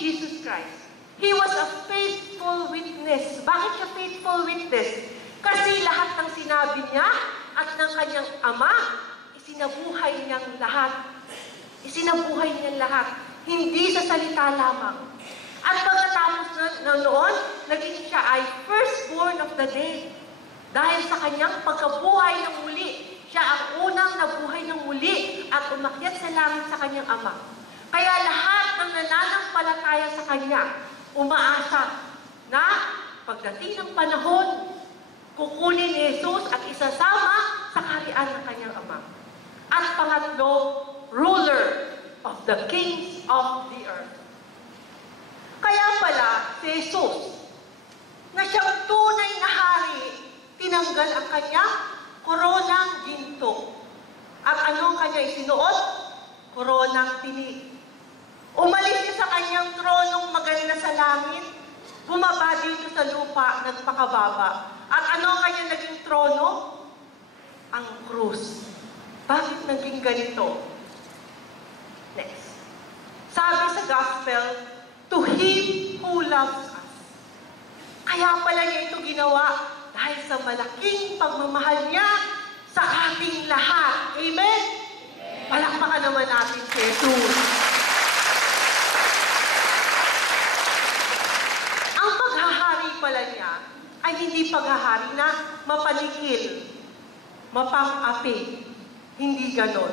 Jesus Christ. He was a faithful witness. Bakit siya faithful witness? Kasi lahat ng sinabi niya at ng kanyang ama, isinabuhay niyang lahat. Isinabuhay niya lahat. Hindi sa salita lamang. At pagkatapos noon, naging siya ay firstborn of the dead. Dahil sa kanyang pagkabuhay ng muli, siya ang unang nabuhay ng muli at umakyat sa langit sa kanyang ama. Kaya lahat ng nananampalataya sa kanya, umaasa na pagdating ng panahon, kukunin ni Jesus at isasama sa kaharian ng kanyang ama. At pangatlo, ruler of the kings of the earth. Kaya pala, si Jesus, na siyang tunay na hari, tinanggal ang kanyang koronang ginto. At anong kanya isinuot? Koronang tinik. Umalis siya sa kanyang tronong maganda sa langit, bumaba dito sa lupa, nagpakababa. At ano ang kanyang naging trono? Ang krus. Bakit naging ganito? Next. Sabi sa gospel, to him who loves us. Kaya pala niya ito ginawa dahil sa malaking pagmamahal niya sa ating lahat. Amen? Palakpakan naman natin si Jesus. Ang paghahari pala niya ay hindi paghahari na mapanikil, mapang-api. Hindi ganon.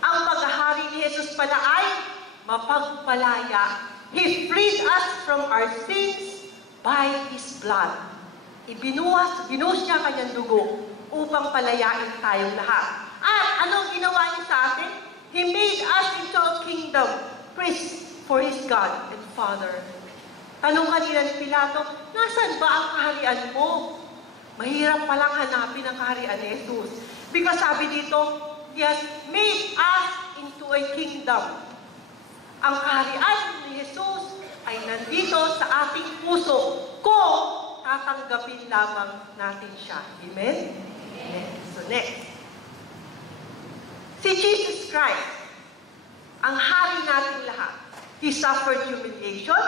Ang paghahari ni Jesus pala ay mapagpalaya. He freed us from our sins by His blood. Binuhos niya kanyang dugo upang palayain tayong lahat. At anong ginawa niya sa atin? He made us into a kingdom, priests for His God and Father. Tanong kanina ni Pilato, nasan ba ang kaharian mo? Mahirap palang hanapin ang kaharian ni Jesus. Because sabi dito, He has made us into a kingdom. Ang kaharian ni Jesus ay nandito sa ating puso kung tatanggapin lamang natin siya. Amen? Amen. So next. Si Jesus Christ, ang hari natin lahat. He suffered humiliation,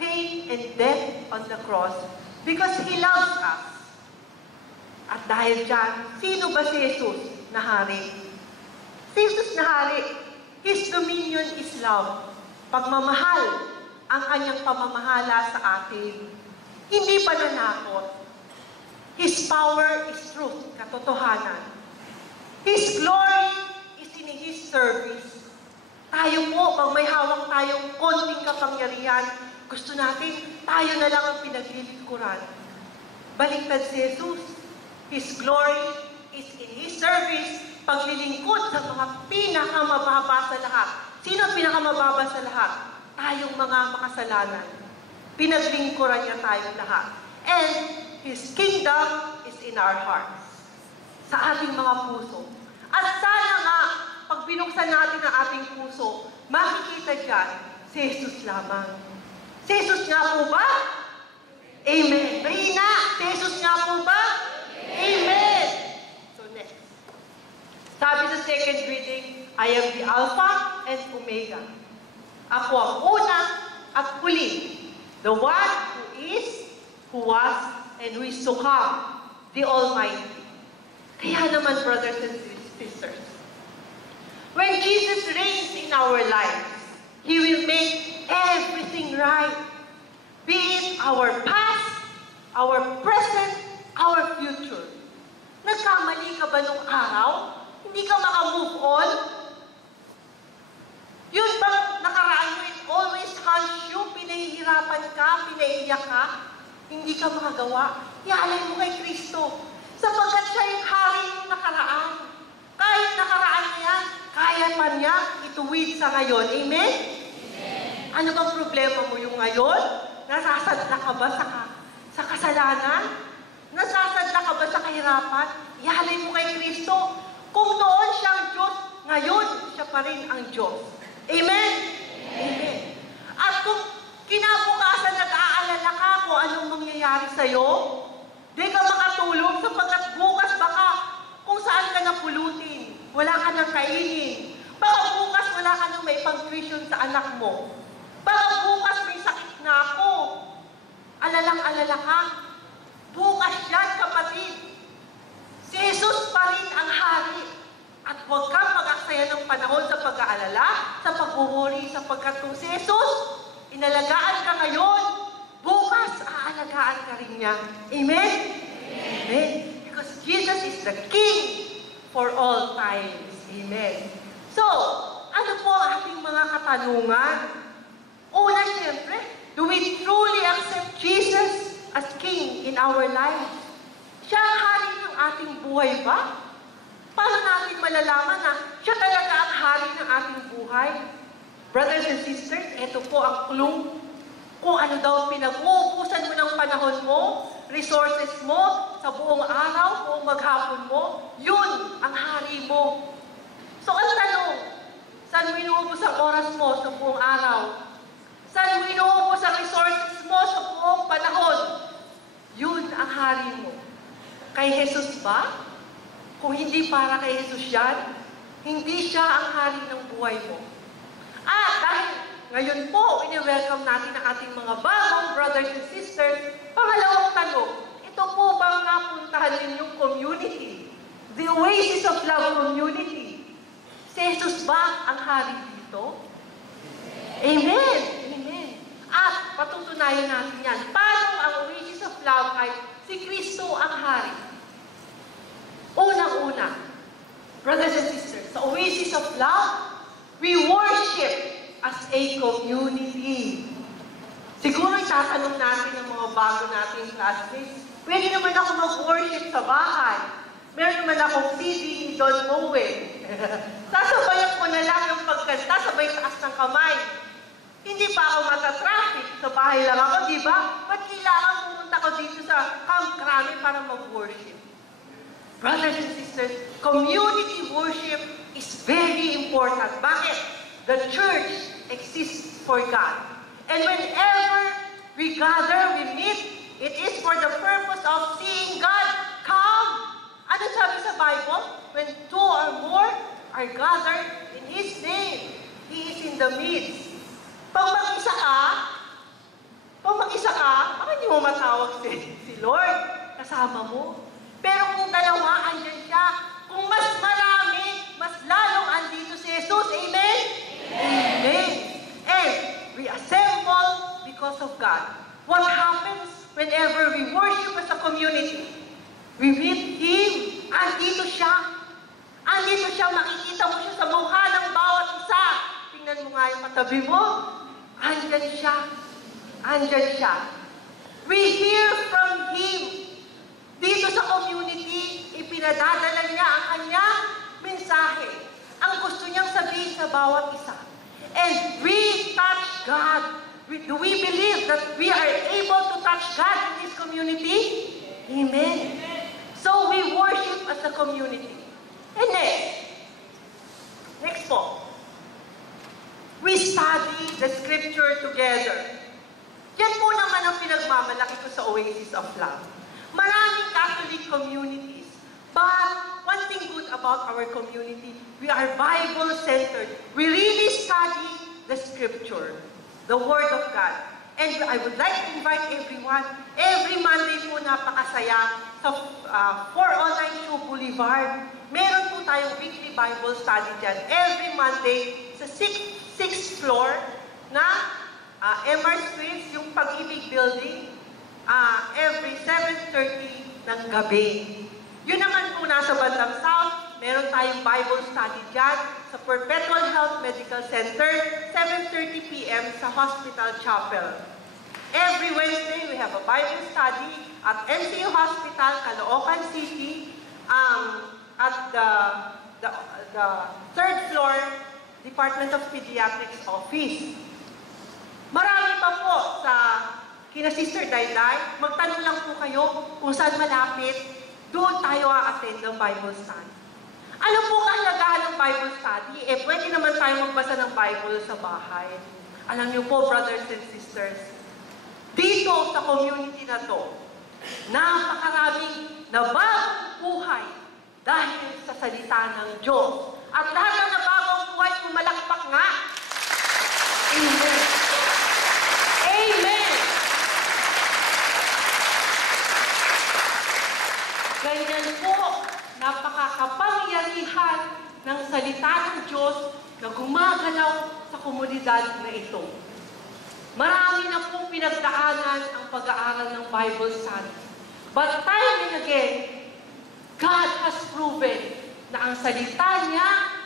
pain, and death on the cross because He loves us. At dahil dyan, sino ba si Jesus na hari? Si Jesus na hari, His dominion is love. Pagmamahal ang kanyang pamamahala sa atin. Hindi pananakot. His power is truth, katotohanan. His glory is in His service. Tayo po, pag may hawak tayong konting kapangyarihan, gusto natin, tayo na lang ang pinaglilingkuran. Baliktad si Jesus. His glory is in His service, paglilingkod sa mga pinakamababa sa lahat. Sino ang pinakamababa sa lahat? Tayong mga makasalanan. Pinaglingkuran niya tayong lahat. And His kingdom is in our hearts. Sa ating mga puso. At sana nga, pag binuksan natin ang ating puso, makikita dyan si Jesus lamang. Si Jesus nga po ba? Amen. Mahina, si Jesus nga po ba? Amen. So next. Sabi sa second reading, I am the Alpha and Omega. Ako ang una at huli. The one who is, who was, and who is to come. The Almighty. Kaya naman, brothers and sisters, when Jesus reigns in our lives, He will make everything right. Be it our past, our present, our future. Nagkamali ka ba nung araw? Hindi ka maka-move on? Yun bang nakaraan mo, it always haunts you, pinahihirapan ka, pinaiiyak ka, hindi ka makagawa. Ialay mo kay Kristo. Sapagkat siya yung hari ng nakaraan. Kahit nakaraan niya, kaya pa niya ituwid sa ngayon. Amen? Amen. Ano bang problema mo yung ngayon? Nasasadla ka ba sa kasalanan? Nasasadla ka ba sa kahirapan? Ialay mo kay Kristo. Kung noon siyang Diyos, ngayon siya pa rin ang Diyos. Amen? Amen. At kung kinabukasan nag-aalala ka kung anong mangyayari sa'yo, di ka makatulog sapagkat bukas baka kung saan ka napulutin, wala ka nang kainin. Baka bukas wala ka nang may pang-tuition sa anak mo. Baka bukas may Alalang-alala ka. Bukas yan, kapatid. Si Jesus pa rin ang hari. At huwag kang mag-aksaya ng panahon sa pag-aalala, sa pag-worry, sapagkat kung si Jesus, inalagaan ka ngayon, bukas, aalagaan ka rin niya. Amen? Amen. Because Jesus is the King for all times. Amen. So, ano po ang ating mga katanungan? Una, siyempre, do we truly accept Jesus as King in our lives? Siya ang hari ng ating buhay ba? Paano natin malalaman na siya talaga ang hari ng ating buhay? Brothers and sisters, ito po ang clue. Kung ano daw pinag-uubusan mo ng panahon mo, resources mo, sa buong araw, buong maghapon mo, yun ang hari mo. So, ang tanong, saan mo inuubos ang oras mo sa buong araw? Saan mo inuubos ang resources mo sa buong panahon? Yun ang hari mo. Kay Jesus ba? Kung hindi para kay Jesus yan, hindi siya ang hari ng buhay mo. At dahil ngayon po, ini-welcome natin ang ating mga bagong brothers and sisters, pangalawang tanong, ito po bang napuntahan ninyong community? The Oasis of Love community. Si Jesus ba ang hari dito? Amen! Amen! At patutunayan natin yan. Paano ang Oasis of Love ay si Kristo ang hari? Unang-una, brothers and sisters, sa Oasis of Love, we worship as a community. Siguro itatanong natin ang mga bago nating classmates, pwede naman ako mag-worship sa bahay. Meron naman akong CD ni Don Moe. Sasabayan ko na lang yung pagkanta, sabay taas ng kamay. Hindi pa ako matatraffic. Sa bahay lang ako, di ba? Ba't kailangan pumunta ko dito sa Camp Crame para mag-worship? Brothers and sisters, community worship is very important. Bakit? The church exists for God. And whenever we gather, we meet, it is for the purpose of seeing God come. Ano sabi sa Bible? When two or more are gathered in His name, He is in the midst. Pag mag-isa ka, baka hindi mo matawag si Lord kasama mo. Pero kung dalawa, andyan siya. Kung mas marami, mas lalong andito si Jesus. Amen? Amen. And we assemble because of God. What happens whenever we worship as a community? We meet Him. Andito siya. Andito siya. Makikita mo siya sa mukha ng bawat isa. Tingnan mo nga yung katabi mo. Andyan siya. Andyan siya. We hear from Him. Dito sa community, ipinadadala niya ang kanyang mensahe. Ang gusto niyang sabihin sa bawat isa. And we touch God. Do we believe that we are able to touch God in this community? Amen. So we worship as a community. And next po. We study the scripture together. Yan po naman ang pinagmamalaki ko sa Oasis of Love. Maraming Catholic communities. But one thing good about our community, we are Bible-centered. We really study the Scripture, the Word of God. And I would like to invite everyone, every Monday po napakasaya sa 409 Shoe Boulevard. Meron po tayong weekly Bible study dyan. Every Monday sa 6th floor na MR Street, yung Pag-ibig Building. Every 7:30 ng gabi. Yun naman po nasa bandang South, meron tayong Bible study dyan sa Perpetual Health Medical Center, 7:30 p.m. sa Hospital Chapel. Every Wednesday, we have a Bible study at NCU Hospital, Caloocan City, at the 3rd floor Department of Pediatrics office. Marami pa po sa kina Sister Dayday, magtanong lang po kayo kung saan malapit, doon tayo a-attend ng Bible study. Ano po kahalagahan ng Bible study? Pwede naman tayo magbasa ng Bible sa bahay. Alam niyo po, brothers and sisters, dito sa community na to, napakaraming nabagong buhay dahil sa salita ng Diyos. At lahat ng nabagong buhay, pumalakpak nga. Amen. Amen. salita ng Diyos na gumagalaw sa komunidad na ito. Marami na pong pinagdaanan ang pag-aaral ng Bible study. But time and again, God has proven na ang salita niya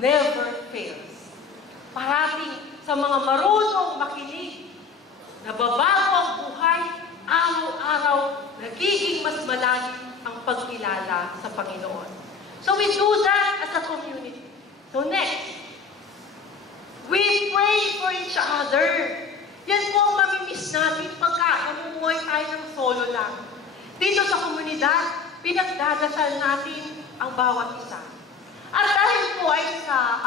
never fails. Parating sa mga marunong makinig, nababago ang buhay, araw-araw, nagiging mas malalim ang pagkilala sa Panginoon. So we do that as a community. So next, we pray for each other. Yan po ang mamimiss natin pagka namumuhay tayo ng solo lang. Dito sa komunidad, pinagdadasal natin ang bawat isa. At dahil po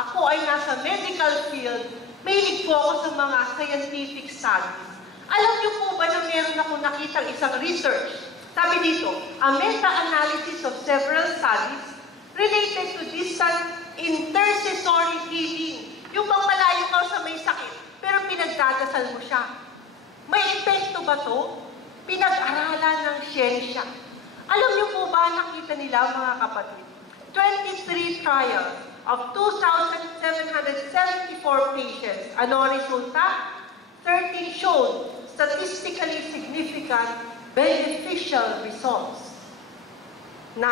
ako ay nasa medical field, mahilig po ako sa mga scientific studies. Alam niyo po ba na meron ako nakitang isang research? Sabi dito, a meta-analysis of several studies related to distant intercessory healing. Yung bang malayo ka sa may sakit, pero pinagdadasal mo siya. May epekto ba to? Pinag-aralan ng siyensya. Alam niyo po ba, nakita nila mga kapatid, 23 trials of 2,774 patients. Ano ang resulta? 13 showed statistically significant beneficial results. 9,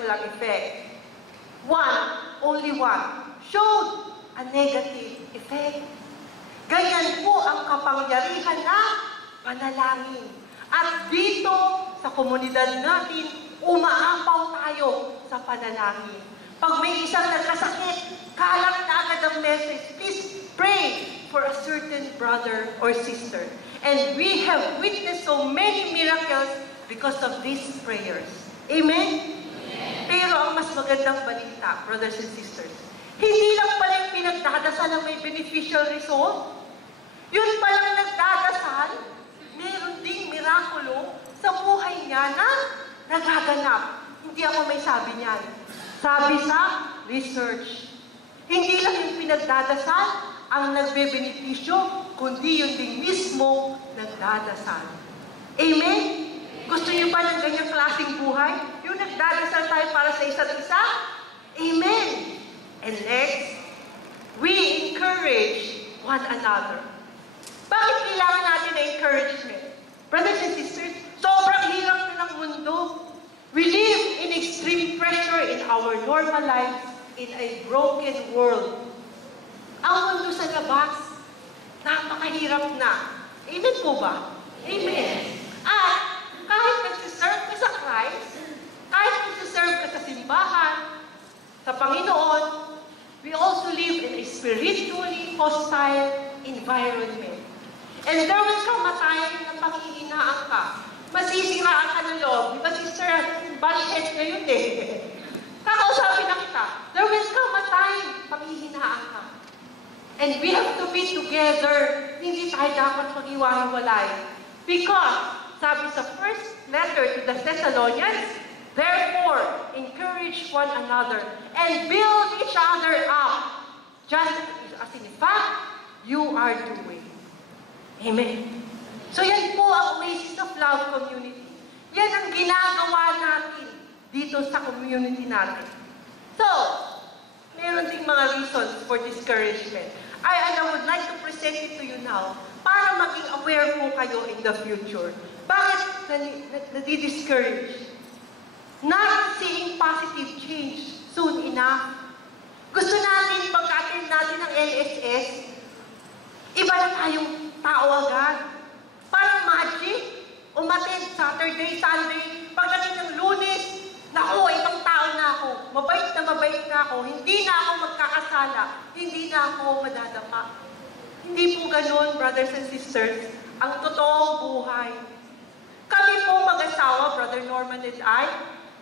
walang effect. Only one, showed a negative effect. Ganyan po ang kapangyarihan ng panalangin. At dito, sa komunidad natin, umaapaw tayo sa panalangin. Pag may isang nagkasakit, kalat na agad ang message, please pray for a certain brother or sister. And we have witnessed so many miracles because of these prayers. Amen? Pero ang mas magandang balita, brothers and sisters, hindi lang pala yung pinagdadasal ang may beneficial result. Yun palang nagdadasal, meron ding mirakulo sa buhay niya na nagaganap. Hindi ako may sabi niyan. Sabi sa research. Hindi lang yung pinagdadasal ang nagbe-benepisyo, kundi yun din mismo nagdadasal. Amen? Gusto niyo ba ng ganyang klaseng buhay? Yung nagdadasal tayo para sa isa't isa? Amen! And next, we encourage one another. Bakit kailangan natin na encouragement? Brothers and sisters, sobrang hirap na ng mundo. We live in extreme pressure in our normal lives in a broken world. Ang mundo sa labas, napakahirap na. Amen po ba? Amen. At kahit nagsiserve ka sa Christ, kahit nagsiserve ka sa simbahan, sa Panginoon, we also live in a spiritually hostile environment. And there will come a time na panghihinaan ka. Masisiraan ka ng loob. Di ba, sister, bashhead na yun eh. Kakausapin na kita. There will come a time panghihinaan ka. And we have to be together. Hindi tayo dapat mag-iwalay. Because, sabi sa first letter to the Thessalonians, therefore, encourage one another and build each other up, just as in fact, you are doing. Amen. So yan po ang Oasis of Love community. Yan ang ginagawa natin dito sa community natin. So, meron ding mga reasons for discouragement. I would like to present it to you now para maging aware po kayo in the future. Bakit nadi-discourage? Not seeing positive change soon enough. Gusto natin, pagka-attend natin ng LSS, iba na tayong tao agad. Parang magic. Umattend Saturday, Sunday, pagdating ng Lunes, naku, ibang tao na ako. Mabait na ako. Hindi na ako magkakasala. Hindi na ako madadapa. Hindi po ganun, brothers and sisters, ang totoong buhay. Kami po mag-asawa, Brother Norman and I,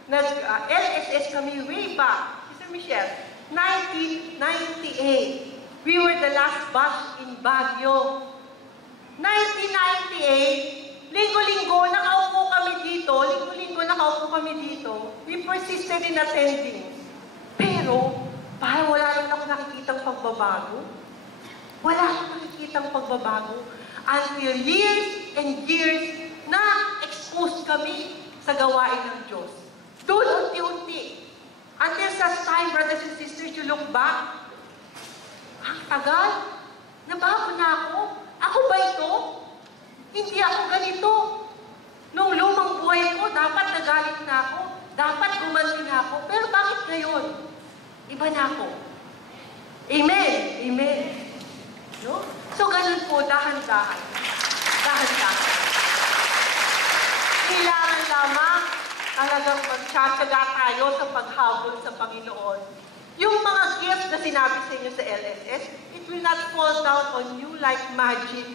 nag-LSS kami way back, Sister Michelle, 1998. We were the last batch in Baguio. 1998, linggo-linggo, nakaupo kami dito. We persisted in attending. Pero, parang wala naman ako nakikitang pagbabago. Wala akong nakikitang pagbabago. Until years and years na exposed kami sa gawain ng Diyos. Doon unti-unti, Until such time, brothers and sisters, you look back, ang tagal, nabago na ako. Ako ba ito? Hindi ako ganito. Nung lumang buhay ko, dapat nagalit na ako. Dapat gumanti na ako. Pero bakit ngayon? Iba na ako. Amen. Amen. No? So, ganun po, dahan-dahan. Dahan-dahan. Kailangan lamang talagang magtsatsaga tayo sa paghabol sa Panginoon. Yung mga gifts na sinabi sa inyo sa LSS, it will not fall down on you like magic.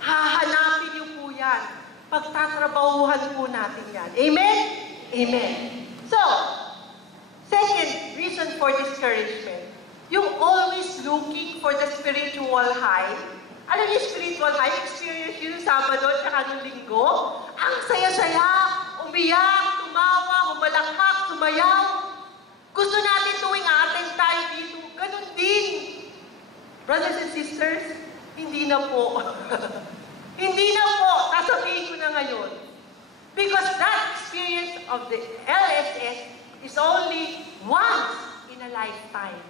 Hahanapin niyo po yan. Pagtatrabahuhan po natin yan. Amen? Amen. So, second reason for discouragement, yung always looking for the spiritual high. Alam niyo spiritual high? Experience yun Sabado at saka nung Linggo. Ang saya-saya, umiyak, tumawa, humalakpak, sumayaw. Gusto natin tuwing atin tayo dito. Ganun din. Brothers and sisters, hindi na po. Hindi na po. Sasabihin ko na ngayon. Because that experience of the LSS is only once in a lifetime.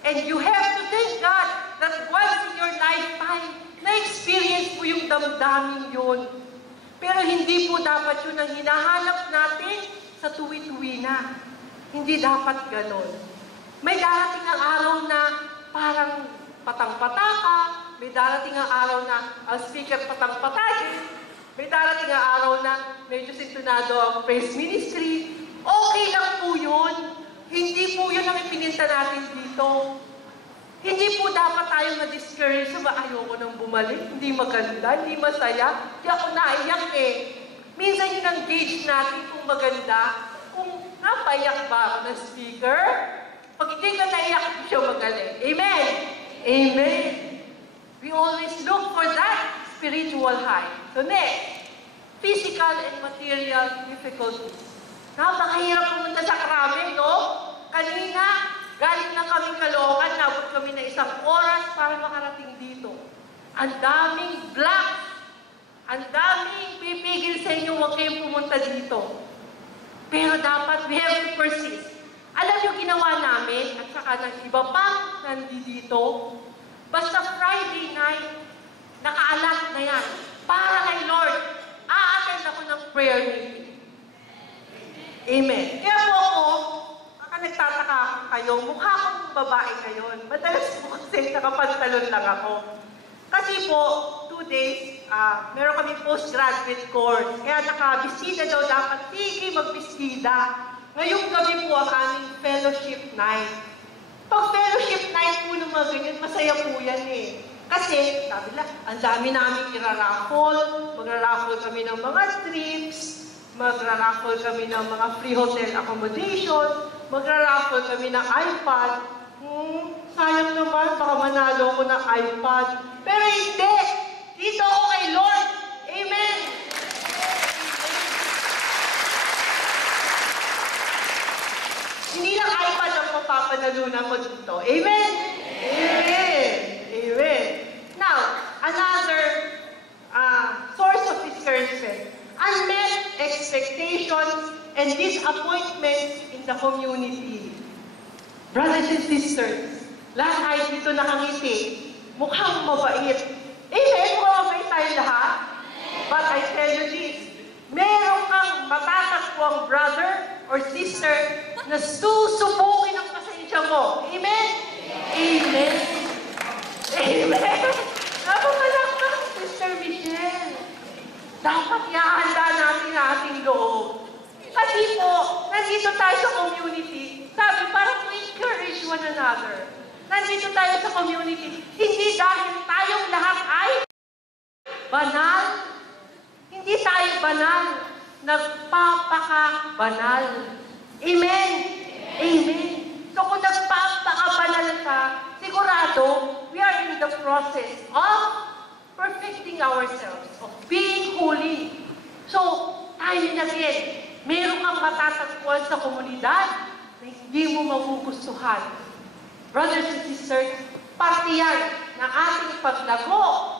And you have to thank God that once in your lifetime, na-experience mo yung damdamin yun. Pero hindi po dapat yun ang hinahanap natin sa tuwi-tuwi na. Hindi dapat ganon. May darating ang araw na parang patang-pataka, may darating ang araw na ang speaker patang-patayin, may darating ang araw na medyo sintunado ang praise ministry. Okay lang po yun. Hindi po yun ang ipininta natin dito. Hindi po dapat tayo ma-discourage sa ayoko nang bumalik, hindi maganda, hindi masaya. Di ako naiyak eh. Minsan yun ang gauge natin kung maganda, kung napaiyak ba ako ng speaker. Pag hindi ka naiyak, hindi siya magaling. Amen? Amen. We always look for that spiritual high. So next, physical and material difficulties. Napakahirap pumunta sa Krame, no? Kanina, galing na kami Caloocan, nabot kami na 1 oras para makarating dito. Ang daming blocks. Ang daming pipigil sa inyo, huwag kayong pumunta dito. Pero dapat, we have to persist. Alam niyo ginawa namin, at saka ng iba pang nandito, basta Friday night, nakaalat na yan. Para kay Lord, a-attend ako ng prayer meeting. Amen. Kaya po ako, baka nagtataka kayo, mukha akong babae ngayon. Madalas po kasi nakapantalon lang ako. Kasi po, 2 days, meron kami postgraduate course. Kaya nakabisida daw dapat, sige magbisida. Ngayong gabi po ang aming fellowship night. Pag fellowship night po ng mga ganyan, masaya po yan eh. Kasi, sabi lang, ang dami namin iraraffle, magraraffle kami ng mga trips, magraraffle kami ng mga free hotel accommodation, magraraffle kami ng iPad. Sayang naman, baka manalo ko ng iPad. Pero hindi! Dito ako kay Lord! Amen! Hindi lang iPad ang mapapanalunan ko dito. Amen? Amen! Amen! Now, another source of discouragement. Unmet expectations and disappointments in the community. Brothers and sisters, lahat tayo dito nakangiti. Mukhang mabait. Amen? Mukhang mabait tayo lahat. But I tell you this, meron kang matatakbuang brother or sister na susubukin ang pasensya mo. Amen? Amen? Amen? Napapalakpak, Sister Michelle. Dapat ihahanda natin ang ating loob. Kasi po, nandito tayo sa community, sabi, para to encourage one another. Nandito tayo sa community, hindi dahil tayong lahat ay banal. Hindi tayo banal. Nagpapaka-banal. Amen? Amen. So kung nagpapaka-banal ka, sigurado, we are in the process of perfecting ourselves, of being holy. So, time and again, meron kang matatagpuan sa komunidad na hindi mo magugustuhan. Brothers and sisters, parte yan ng ating paglago